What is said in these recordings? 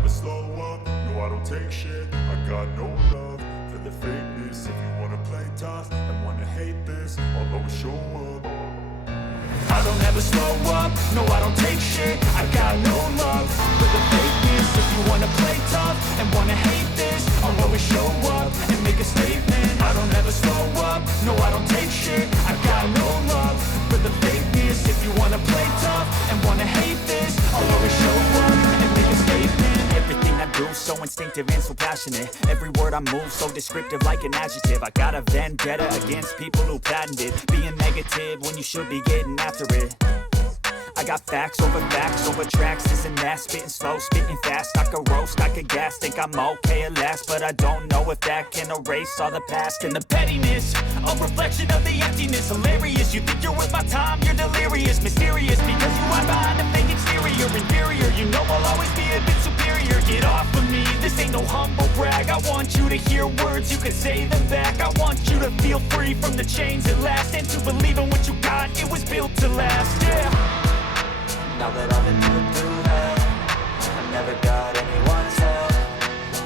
never slow up, no I don't take shit. I got no love for the fakeness. If you wanna play tough and wanna hate this, I'll always show up. I don't ever slow up, no I don't take shit. I got no love for the fakeness. If you wanna play tough and wanna hate this, I'll always show up and make a statement. I don't ever slow up, no I don't take shit. I got no love for the fakeness. If you wanna play tough and wanna hate this, I'll always show up and make a statement. Everything I do so instinctive and so passionate. Every word I move so descriptive like an adjective. I got a vendetta against people who patented being negative when you should be getting after it. I got facts over tracks, this and that. Spitting slow, spitting fast. I could roast, I could gas. Think I'm okay at last, but I don't know if that can erase all the past. And the pettiness, a reflection of the emptiness. Hilarious, you think you're worth my time, you're delirious. Mysterious, because you hide behind a fake exterior. Inferior, you know I'll always be a bit superior. Get off of me, this ain't no humble brag. I want you to hear words, you can say them back. I want you to feel free from the chains at last, and to believe in what you got, it was built to last, yeah. Now that I've been put through hell, I never got anyone's help.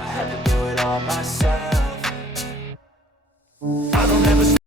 I had to do it all myself. I don't ever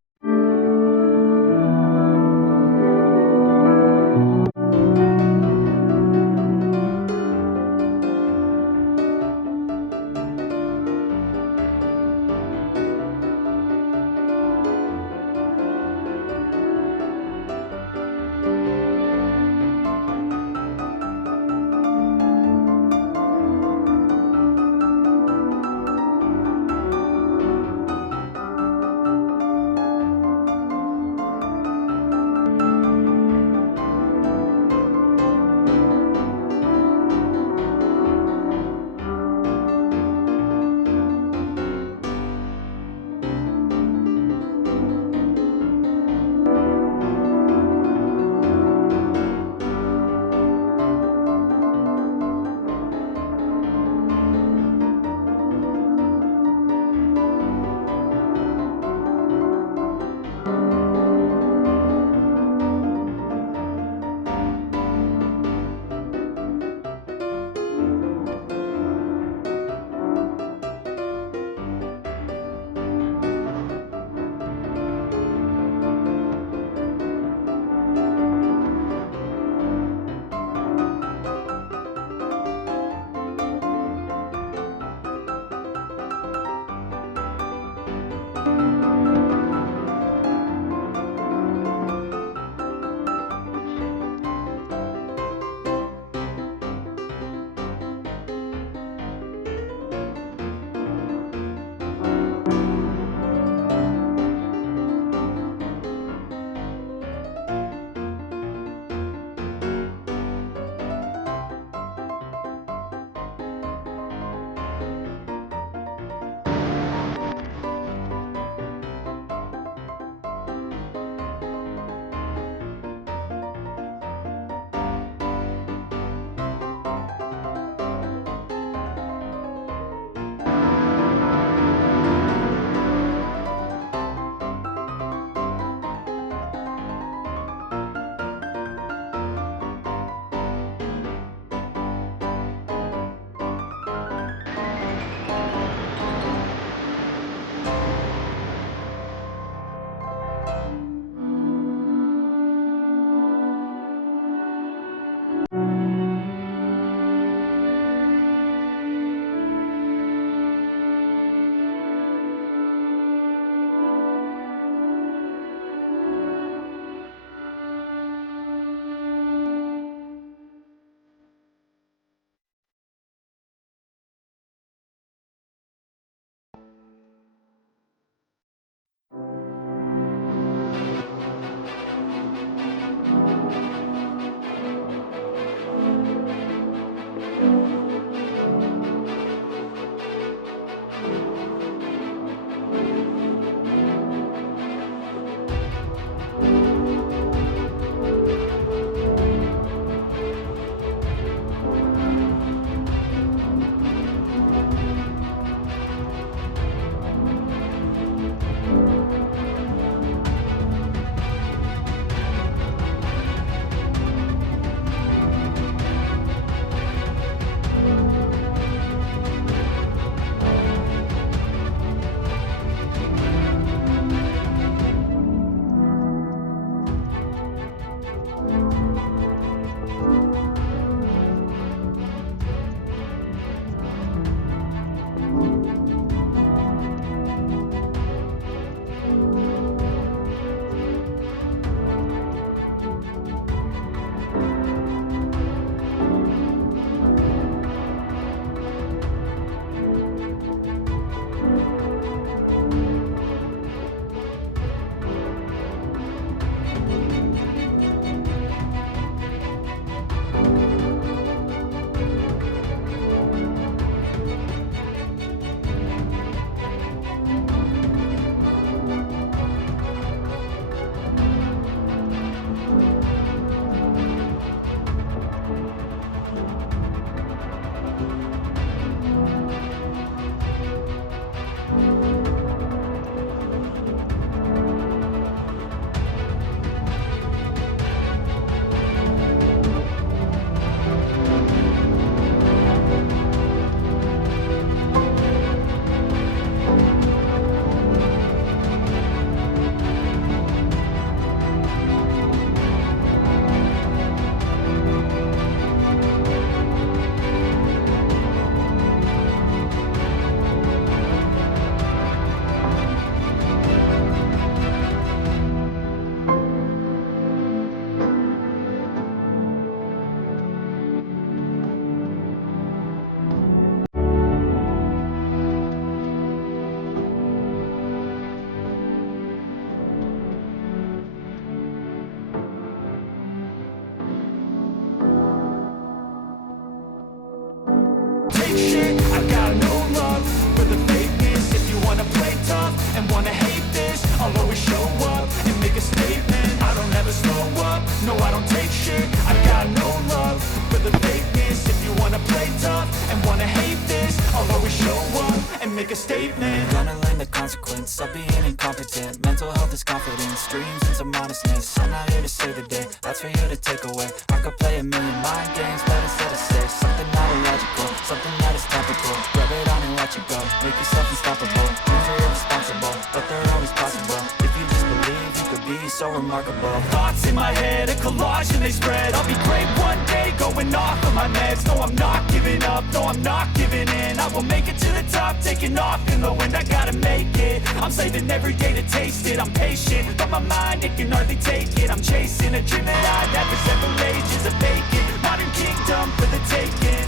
take shit. I got no love for the fakeness. If you wanna play tough and wanna hate this, I'll always show up and make a statement. I don't ever slow up, no I don't take shit. I got no love for the fakeness. If you wanna play tough and wanna hate this, I'll always show up and make a statement. Gonna learn the consequence of being incompetent. Mental health is confidence, dreams and some modestness. I'm not here to save the day, that's for you to take away. I could play a million mind games, but instead of say something not illogical, something that is topical. Rub it on and watch it go, make yourself unstoppable. Dreams are irresponsible, but they're always possible. If you just believe, you could be so remarkable. Thoughts in my head, a collage and they spread. I'll be great one day, going off of my meds. No, I'm not giving up, no, I'm not giving in. I will make it to the top, taking off in the wind. I gotta make it, I'm saving every day to taste it. I'm patient, but my mind, it can hardly take it. I'm chasing a dream that I've had for several ages. A vacant, modern kingdom for the taking.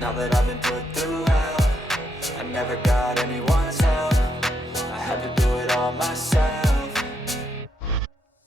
Now that I've been put through hell, I never got anyone's help. I had to do it all myself.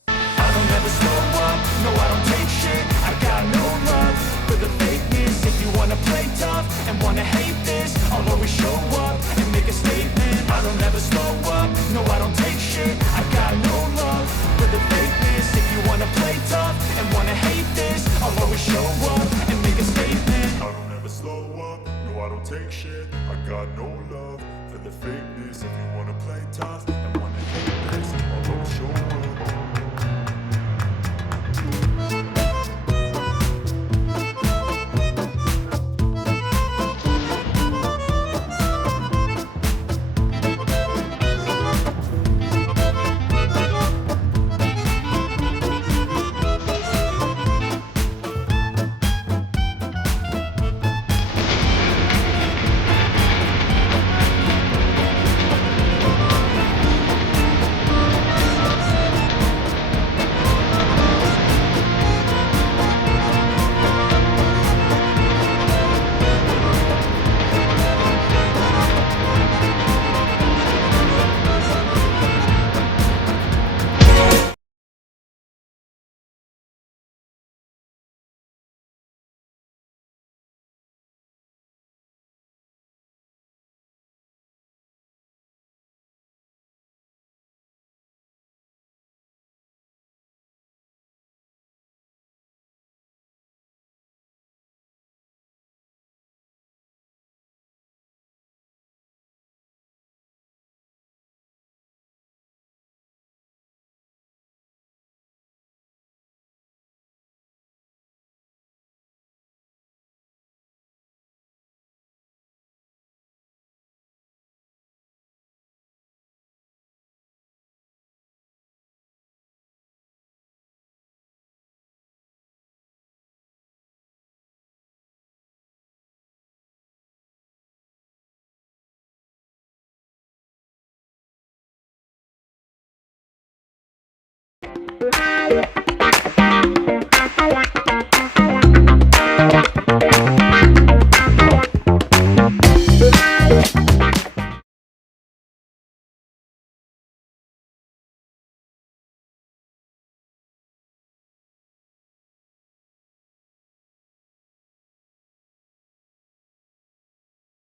I don't ever slow up, no I don't take shit. I got no love for the fakeness. If you wanna play tough and wanna hate this, I'll always show up and make a statement. I don't ever slow up, no I don't take shit. I got no love for the fakeness. If you wanna play tough and wanna hate this, I'll always show up and make a statement. I don't ever slow up, no I don't take shit. I got no love for the fakeness. If you wanna play tough and wanna hate this, I'll always show up.